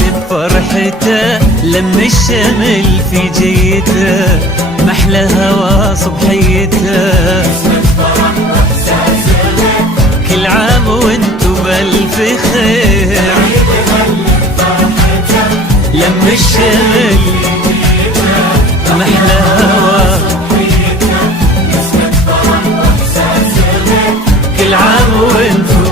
بفرحته لم الشمل في جيته محلى هوا صبحيته. كل عام وانتو بألف خير لم الشمل محلى هوا كل عام وانتو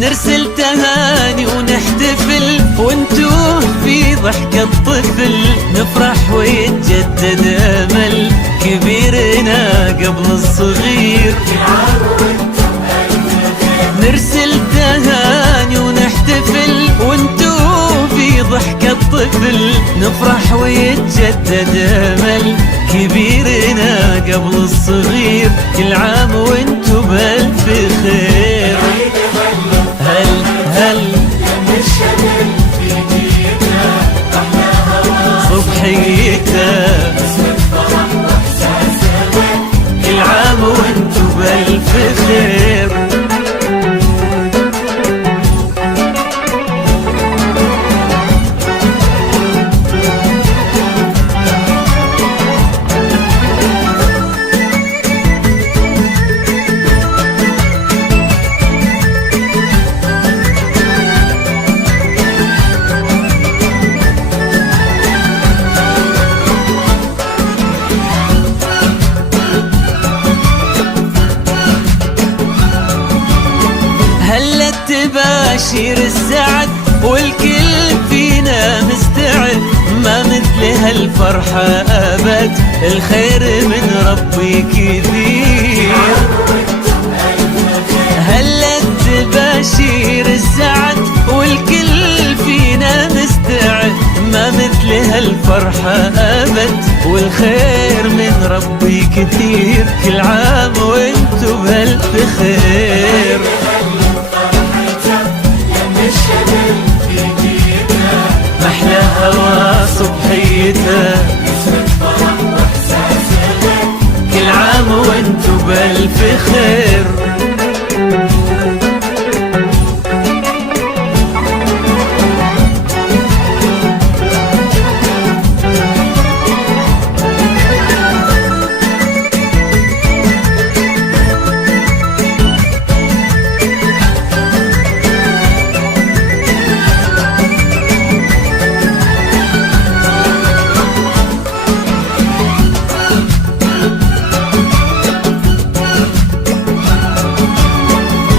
نرسل تهاني ونحتفل وانتو في ضحكة طفل نفرح ويتجدد امل كبيرنا قبل الصغير. نرسل تهاني ونحتفل وانتو في ضحكة طفل نفرح ويتجدد امل كبيرنا قبل الصغير. كل عام وانتو بألف خير. هل هل صبحيته كل عام وانتو بألف خير. هلت تباشير السعد والكل فينا مستعد ما مثل هالفرحة أبد الخير من ربي كثير. هلت تباشير السعد والكل فينا مستعد ما مثل هالفرحة أبد والخير من ربي كثير. كل عام وانتو بألف خير. محلى هوا صبحيته كل عام وانتو بألف خير.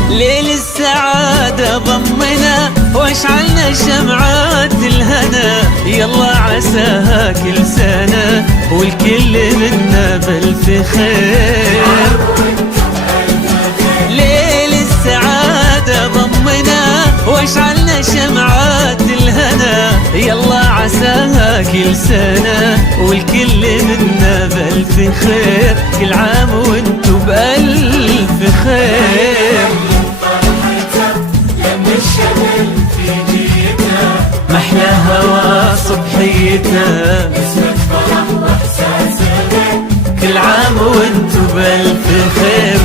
ليل السعادة ضمنا واشعلنا شمعات الهنا يلا عساها كل سنة والكل منا بألف خير. ليل السعادة ضمنا واشعلنا شمعات الهنا يلا عساها كل سنة والكل منا بألف خير. كل عام وانتو بألف خير. محلى هوا صبحيته كل عام وانتو بألف خير.